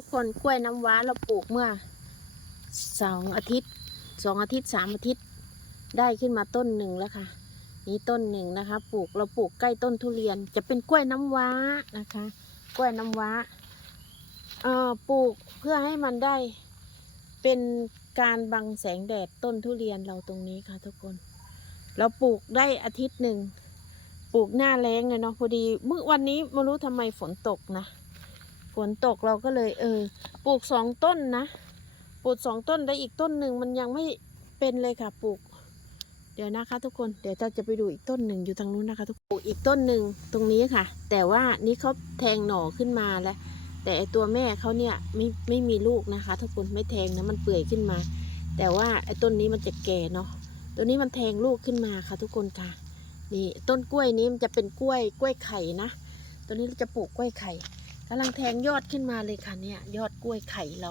ทุกคนกล้วยน้ำว้าเราปลูกเมื่อสองอาทิตย์สองอาทิตย์สามอาทิตย์ได้ขึ้นมาต้นหนึ่งแล้วค่ะ นี่ต้นหนึ่งนะคะ ปลูกเราปลูกใกล้ต้นทุเรียน จะเป็นกล้วยน้ำว้านะคะ กล้วยน้ำว้าเอ่อปลูกเพื่อให้มันได้เป็นการบังแสงแดดต้นทุเรียนเราตรงนี้ค่ะ ทุกคน เราปลูกได้อาทิตย์หนึ่งปลูกหน้าแล้งเลยเนาะพอดีเมื่อวันนี้ไม่รู้ทำไมฝนตกนะ ฝนตกเราก็เลยเออ ปลูกสองต้นนะ ปลูกสองต้นแล้วอีกต้นหนึ่งมันยังไม่เป็นเลยค่ะปลูก เดี๋ยวนะคะ ทุกคน เดี๋ยวเราจะไปดูอีกต้นหนึ่งอยู่ทางนู้นนะคะทุกคนอีกต้นหนึ่งตรงนี้ค่ะ แต่ว่านี่เขาแทงหน่อขึ้นมาแล้ว แต่ตัวแม่เขาเนี่ยไม่ไม่มีลูกนะคะ ทุกคนไม่แทงนะมันเปื่อยขึ้นมา แต่ว่าไอ้ต้นนี้มันจะแก่เนาะ ตัวนี้มันแทงลูกขึ้นมาค่ะ ทุกคนค่ะ นี่ต้นกล้วยนี้มันจะเป็นกล้วยกล้วยไข่นะ ตัวนี้เราจะปลูกกล้วยไข่ กำลังแทงยอดขึ้นมาเลยค่ะเนี่ย ยอดกล้วยไข่เรา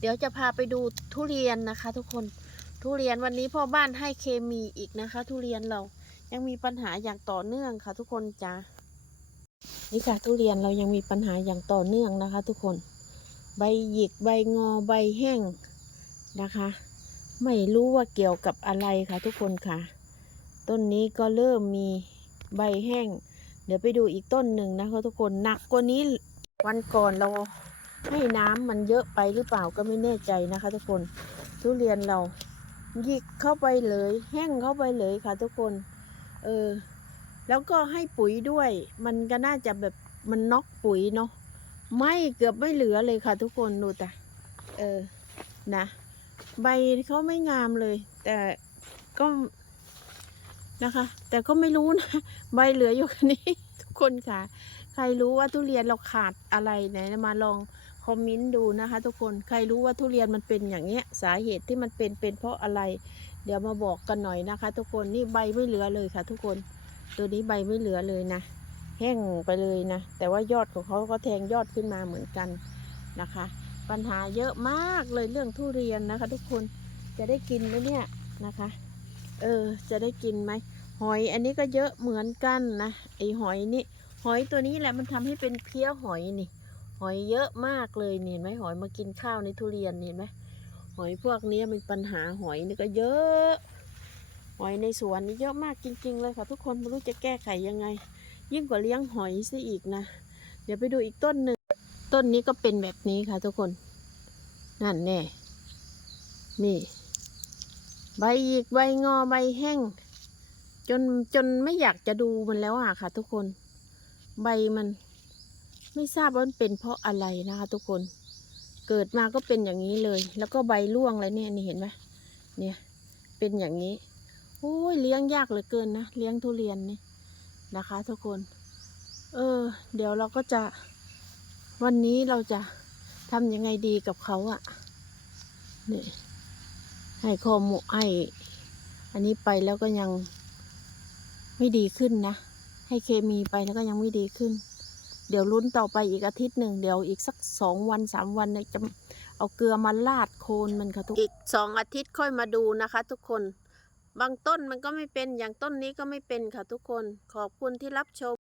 เดี๋ยวจะพาไปดูทุเรียนนะคะ ทุกคนทุเรียนวันนี้พ่อบ้านให้เคมีอีกนะคะ ทุเรียนเรายังมีปัญหาอย่างต่อเนื่องค่ะ ทุกคนจ้านี่ค่ะทุเรียนเรายังมีปัญหาอย่างต่อเนื่องนะคะ ทุกคน ใบหยิกใบงอใบแห้งนะคะ ไม่รู้ว่าเกี่ยวกับอะไรค่ะ ทุกคนค่ะ ต้นนี้ก็เริ่มมีใบแห้ง เดี๋ยวไปดูอีกต้นหนึ่งนะคะ ทุกคนหนักกว่านี้ วันก่อนเราให้น้ำมันเยอะไปหรือเปล่าก็ไม่แน่ใจนะคะ ทุกคนทุเรียนเราหยิกเข้าไปเลย แห้งเข้าไปเลยค่ะ ทุกคน เออ แล้วก็ให้ปุ๋ยด้วย มันก็น่าจะแบบมันน็อกปุ๋ยเนาะไม่เกือบไม่เหลือเลยค่ะ ทุกคนดูแต่เออนะ ใบเขาไม่งามเลย แต่ก็นะคะ แต่ก็ไม่รู้นะ ใบเหลืออยู่แค่นี้ ทุกคนค่ะ ใครรู้ว่าทุเรียนเราขาดอะไรไหนมาลองคอมเมนต์ดูนะคะ ทุกคนใครรู้ว่าทุเรียนมันเป็นอย่างเงี้ยสาเหตุที่มันเป็นเป็นเพราะอะไร เดี๋ยวมาบอกกันหน่อยนะคะ ทุกคนนี่ใบไม่เหลือเลยค่ะ ทุกคนตัวนี้ใบไม่เหลือเลยนะ แห้งไปเลยนะ แต่ว่ายอดของเขาก็แทงยอดขึ้นมาเหมือนกันนะคะ ปัญหาเยอะมากเลยเรื่องทุเรียนนะคะ ทุกคนจะได้กินไหมเนี่ยนะคะ เออจะได้กินไหมหอยอันนี้ก็เยอะเหมือนกันนะไอหอยนี่ หอยตัวนี้แหละมันทำให้เป็นเพี้ยหอยนี่ หอยเยอะมากเลยนี่เห็นไหมหอยมากินข้าวในทุเรียนเห็นไหมหอยพวกนี้มันปัญหาหอยนี่ก็เยอะ หอยในสวนนี่เยอะมากจริง ๆ เลยค่ะทุกคนไม่รู้จะแก้ไขยังไง ยิ่งกว่าเลี้ยงหอยซะอีกนะ เดี๋ยวไปดูอีกต้นหนึ่งต้นนี้ก็เป็นแบบนี้ค่ะทุกคนนั่นแน่นี่ ใบหยิกใบงอใบแห้ง จนจนไม่อยากจะดูมันแล้วอะค่ะทุกคน ใบมันไม่ทราบว่ามันเป็นเพราะอะไรนะคะทุกคน เกิดมาก็เป็นอย่างนี้เลย แล้วก็ใบร่วงเลยเนี่ยนี่เห็นไหมเนี่ยเป็นอย่างนี้โอ้ยเลี้ยงยากเหลือเกินนะเลี้ยงทุเรียนนี่นะคะ ทุกคน เออ เดี๋ยวเราก็จะวันนี้เราจะทำยังไงดีกับเขาอะนี่ให้ข้อมูลให้อันนี้ไปแล้วก็ยังไม่ดีขึ้นนะ ให้เคมีไปแล้วก็ยังไม่ดีขึ้น เดี๋ยวลุ้นต่อไปอีกอาทิตย์หนึ่งเดี๋ยวอีกสักสองวันสามวันเนี่ยจะเอาเกลือมาลาดโคนมันค่ะทุกอีกสองอาทิตย์ค่อยมาดูนะคะ ทุกคน บางต้นมันก็ไม่เป็นอย่างต้นนี้ก็ไม่เป็นค่ะทุกคน ขอบคุณที่รับชม